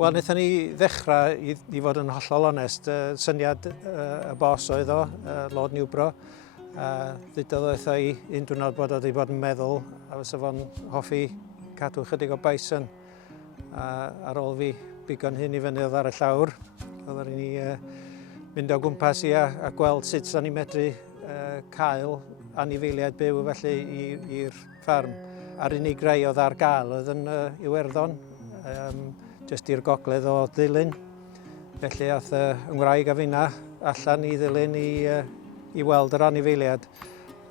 Wel, wnaethon ni ddechrau i fod yn hollol onest. Syniad y bos oedd o, Lord Newbro. Ddudodd oedd i un diwrnod bod o wedi bod yn meddwl a fysa fo'n hoffi cadw chydig o bison. Ar ôl fi bigo'n hyn i fyny oedd ar y llawr. Oedden ni mynd o gwmpas i a gweld sut sa'n ni medru cael anifeiliaid byw felly i'r ffarm. A'r unig rai oedd ar gael oedd yn Iwerddon, jyst i'r gogledd o ddilyn. Felly aeth yng Ngwraig a finna allan i ddilyn i weld yr anifeiliad.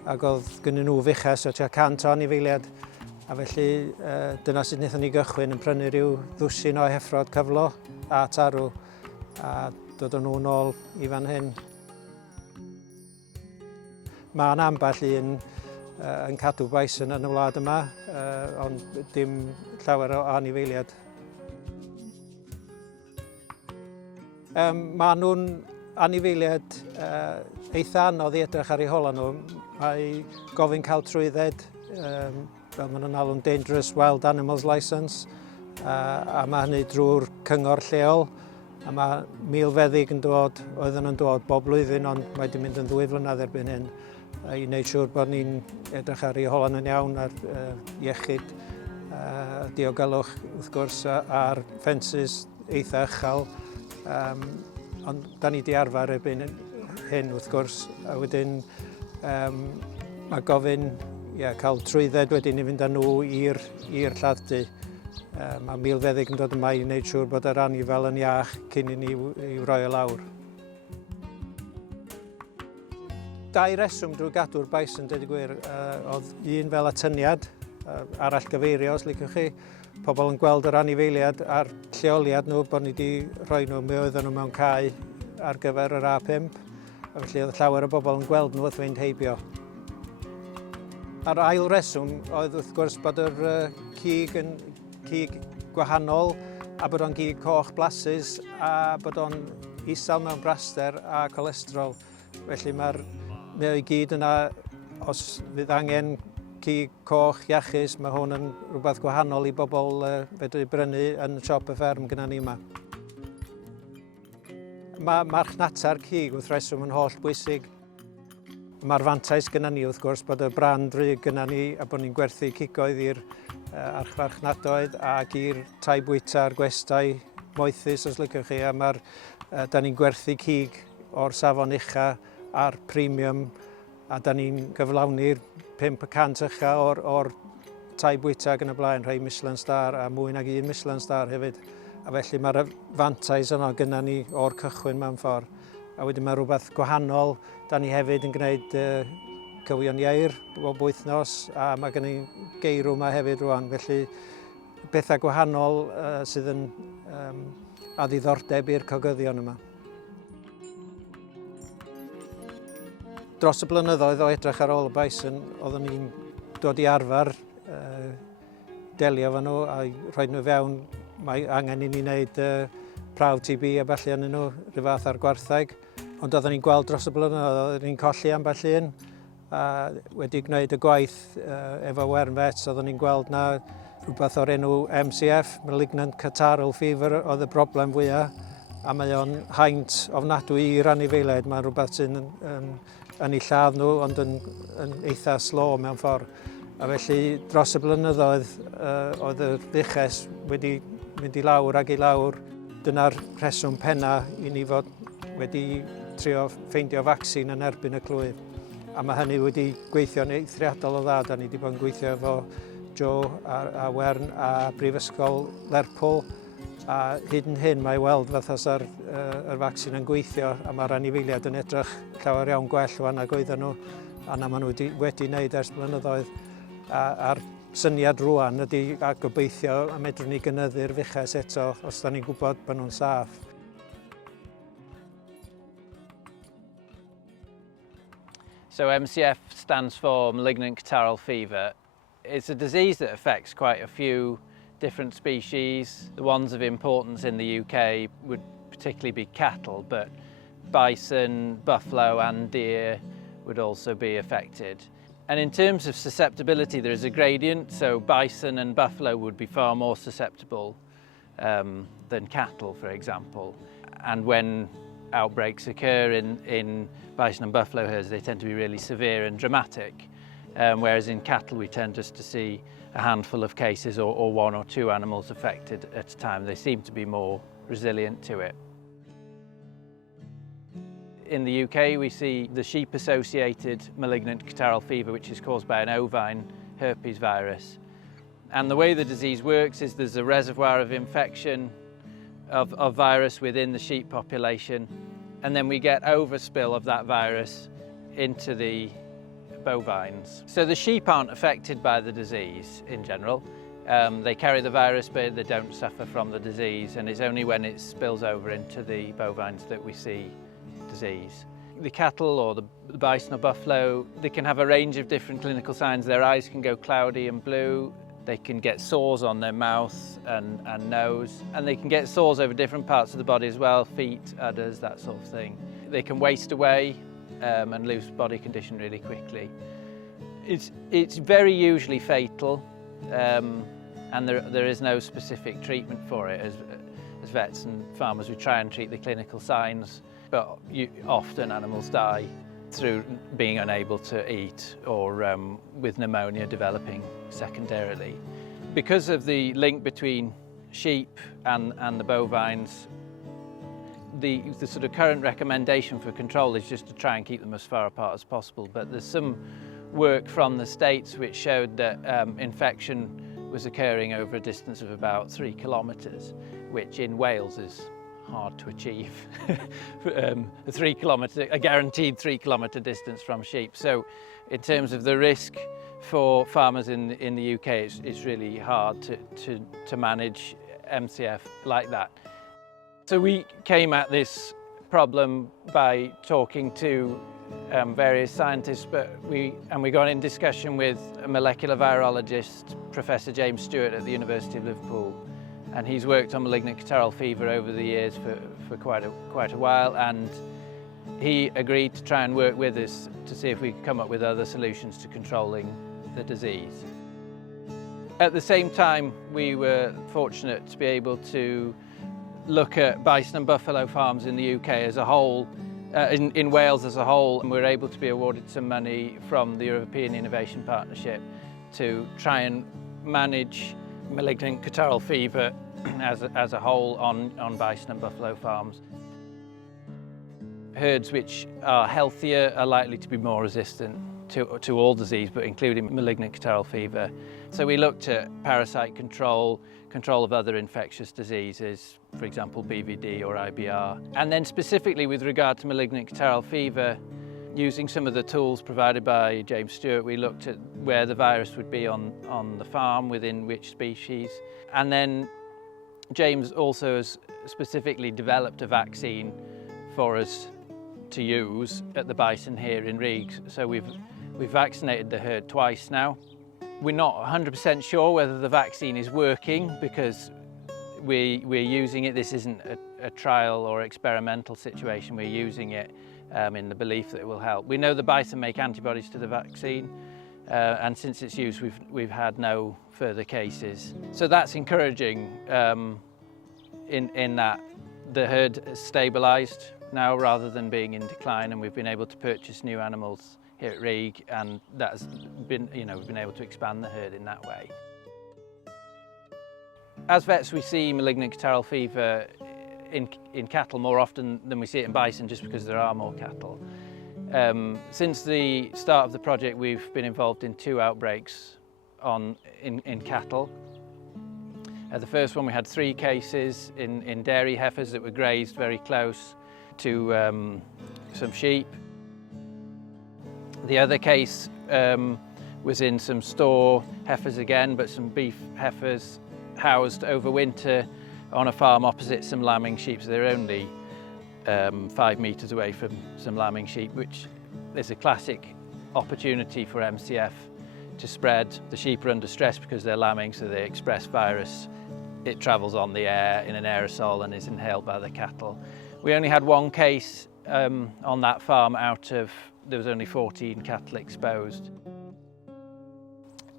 Ac oedd gynnyn nhw fuches o tua 100 o anifeiliad. A felly dyna sut wnaethon ni gychwyn yn prynu ryw ddwsin o heffrod cyflo a tarw a dod o nhw nôl i fan hyn. Mae'n ambell un yn cadw bison yn y wlad yma, ond dim llawer o anifeiliad. Maen nhw'n anifeiliad eitha anodd i edrych ar eu hola nhw. Mae gofyn cael trwydded, fel maen nhw'n alw'n Dangerous Wild Animals Licence, a mae hynny drwy'r cyngor lleol. A mae milfeddyg oedden nhw'n dod bob blwyddyn, ond mae wedi mynd yn 2 flynedd erbyn hyn i wneud siŵr bod ni'n edrych ar eu holan yn iawn, ar iechyd, diogelwch wrth gwrs, a'r ffensys eitha uchel. Ond da ni wedi arfer erbyn hyn wrth gwrs, a wedyn mae gofyn cael trwydded wedyn i fynd â nhw i'r lladd-dy. Mae milfeddyg yn dod yma i wneud siŵr bod yr anifel yn iach cyn i ni i'w roi o lawr. 2 reswm drwy gadw'r bison, dweud y gwir. Oedd un fel atyniad, arall gyfeirio os liciwch chi. Pobl yn gweld yr anifeiliad a'r lleoliad nhw bod ni wedi rhoi nhw, mi oedden nhw mewn cae ar gyfer yr A5. A felly oedd llawer o bobl yn gweld nhw wrth fynd heibio. A'r ail reswm oedd wrth gwrs bod yr cig yn cig gwahanol a bod o'n cig coch blasus a bod o'n isel mewn braster a cholesterol. Felly mae o i gyd yna, os fydd angen cig coch iachus, mae hwn yn rhywbeth gwahanol i bobl fedru brynu yn y siop y fferm gyda ni yma. Mae'r marchnata'r cig wrth reswm yn holl bwysig. Mae'r fantais gyda ni wrth gwrs bod y brand Rhug gyda ni a bod ni'n gwerthu cigoedd i'r archfarchnadoedd ac i'r tai bwyta'r gwestai moethus os liciwch chi. A da ni'n gwerthu cig o'r safon ucha a'r premium a da ni'n gyflawni'r 5% ucha o'r tai bwyta ac yn y blaen, rhai Michelin star a mwy nag 1 Michelin star hefyd. A felly mae'r fantais yno gyda ni o'r cychwyn mewn ffordd. A wedyn mae rhywbeth gwahanol. Da ni hefyd yn gwneud cywion ieir bob wythnos a mae gen i geirw yma hefyd rwan. Felly bethau gwahanol sydd yn a ddiddordeb i'r cogyddion yma. Dros y blynyddoedd o edrych ar ôl y bison, oeddwn ni'n dod i arfer delio efo nhw a rhoi nhw fewn. Mae angen i ni wneud prawf TB a felly yn nhw, rhyw fath ar gwartheg. Ond oeddwn ni'n gweld dros y blynyddoedd, oeddwn ni'n colli ambell un. A wedi gwneud y gwaith efo Wern Vets, oeddwn ni'n gweld na rhywbeth o'r enw MCF, malignant catarrhal fever, oedd y broblem fwyaf. A mae o'n haint ofnadwy i'r anifeiliaid. Mae'n rhywbeth sy'n yn eu lladd nhw, ond yn eitha slo mewn ffordd. A felly dros y blynyddoedd oedd y fuches wedi mynd i lawr ac i lawr. Dyna'r rheswm penna i ni fod wedi trio ffeindio vaccine yn erbyn y clwy. A mae hynny wedi gweithio'n eithriadol o dda. Da ni wedi bod yn gweithio efo Joe a Wern a Brifysgol Lerpwl. A hyd yn hyn mae weld fath os yr vaccine yn gweithio a mae'r anifeiliaid yn edrych llawer iawn gwell fan ag oedden nhw. A na maen nhw wedi wneud ers blynyddoedd. A'r syniad rwan ydy a gobeithio a medrwn ni gynyddu'r fuches eto os da ni'n gwybod bod nhw'n saff. So MCF stands for malignant catarrhal fever. It's a disease that affects quite a few different species. The ones of importance in the UK would particularly be cattle, but bison, buffalo and deer would also be affected. And in terms of susceptibility, there is a gradient, so bison and buffalo would be far more susceptible than cattle, for example. And when outbreaks occur in bison and buffalo herds, they tend to be really severe and dramatic, whereas in cattle we tend just to see a handful of cases or one or two animals affected at a time. They seem to be more resilient to it. In the UK, we see the sheep-associated malignant catarrhal fever, which is caused by an ovine herpes virus. And the way the disease works is there's a reservoir of infection of virus within the sheep population, and then we get overspill of that virus into the bovines. So the sheep aren't affected by the disease in general. They carry the virus, but they don't suffer from the disease, and it's only when it spills over into the bovines that we see disease. The cattle or the bison or buffalo, they can have a range of different clinical signs. Their eyes can go cloudy and blue, they can get sores on their mouth and nose, and they can get sores over different parts of the body as well, feet, udders, that sort of thing. They can waste away and lose body condition really quickly. It's very usually fatal, and there is no specific treatment for it. As vets and farmers, we try and treat the clinical signs, but often animals die through being unable to eat or with pneumonia developing secondarily. Because of the link between sheep and the bovines, the sort of current recommendation for control is just to try and keep them as far apart as possible. But there's some work from the States which showed that infection was occurring over a distance of about 3 kilometres, which in Wales is hard to achieve. A guaranteed 3 kilometre distance from sheep. So in terms of the risk for farmers in the UK, it's really hard to manage MCF like that. So we came at this problem by talking to various scientists, but we got in discussion with a molecular virologist, Professor James Stewart at the University of Liverpool, and he's worked on malignant catarrhal fever over the years for quite a while, and he agreed to try and work with us to see if we could come up with other solutions to controlling the disease. At the same time, we were fortunate to be able to look at bison and buffalo farms in the UK as a whole, in Wales as a whole, and we were able to be awarded some money from the European Innovation Partnership to try and manage malignant catarrhal fever as a whole on bison and buffalo farms. Herds which are healthier are likely to be more resistant to all disease, but including malignant catarrhal fever. So we looked at parasite control of other infectious diseases, for example BVD or IBR. And then specifically with regard to malignant catarrhal fever, using some of the tools provided by James Stewart, we looked at where the virus would be on the farm, within which species. And then James also has specifically developed a vaccine for us to use at the bison here in Rhug. So we've vaccinated the herd twice now. We're not 100% sure whether the vaccine is working because we're using it. This isn't a trial or experimental situation. We're using it in the belief that it will help. We know the bison make antibodies to the vaccine, and since its use we've had no further cases. So that's encouraging in that the herd has stabilised now rather than being in decline, and we've been able to purchase new animals here at Rhug, and that's been, we've been able to expand the herd in that way. As vets, we see malignant catarrhal fever in cattle more often than we see it in bison, just because there are more cattle. Since the start of the project, we've been involved in 2 outbreaks in cattle. The first one, we had 3 cases in dairy heifers that were grazed very close to some sheep. The other case was in some store heifers again, but some beef heifers housed over winter on a farm opposite some lambing sheep. So they're only 5 metres away from some lambing sheep, which is a classic opportunity for MCF to spread. The sheep are under stress because they're lambing, so they express virus. It travels on the air in an aerosol and is inhaled by the cattle. We only had 1 case on that farm there was only 14 cattle exposed.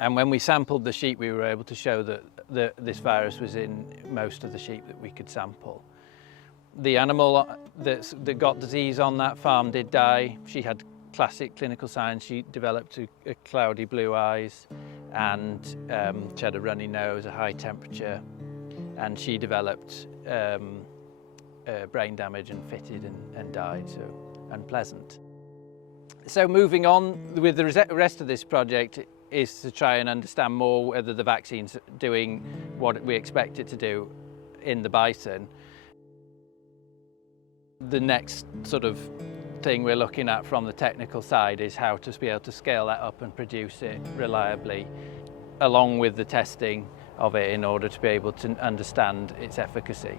And when we sampled the sheep, we were able to show that that this virus was in most of the sheep that we could sample. The animal that got disease on that farm did die. She had classic clinical signs. She developed a cloudy blue eyes, and she had a runny nose, a high temperature, and she developed brain damage and fitted and died, so unpleasant. So moving on with the rest of this project is to try and understand more whether the vaccine's doing what we expect it to do in the bison. The next sort of thing we're looking at from the technical side is how to be able to scale that up and produce it reliably, along with the testing of it in order to be able to understand its efficacy.